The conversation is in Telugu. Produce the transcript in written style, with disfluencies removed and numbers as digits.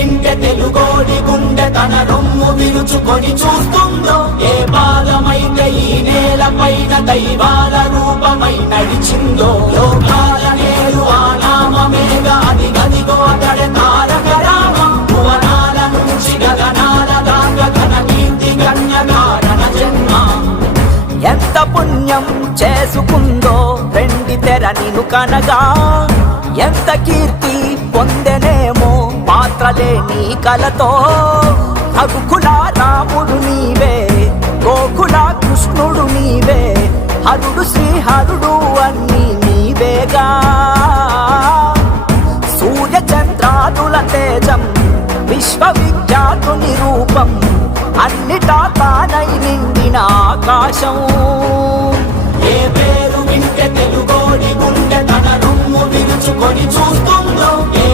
వింటే తెలుగోడి గుండె తన రొమ్ము విరుచుకొని చూస్తుందో, ఏ పాదమైతే ఈ నేల పైన దైవాల రూపమై నడిచిందో, లోకాల నేరు ఆ నామమేగా అది గదిగో అతడే తారక రామం. భువనాల నుంచి గగనాల దాకా ఘన కీర్తి గణ్య కారణ జన్మ. ఎంత పుణ్యం చేసుకుందో వెండి తెర నిను కనగా, ఎంత కీర్తి పొందెనేమో పాత్రలే నీ కలతో. రఘుకుల రాముడు నీవే, గోకుల కృష్ణుడు నీవే, హరుడు శ్రీహరుడు అన్నీ నీవేగా. సూర్య చంద్రాదుల తేజం విశ్వవిఖ్యాతుని రూపం, అన్నిటా తానై నిండిన ఆకాశం. ఏ పేరు వింటే తెలుగోడి గుండె తన రొమ్ము విరుచుకొని చూస్తుందో, ఏ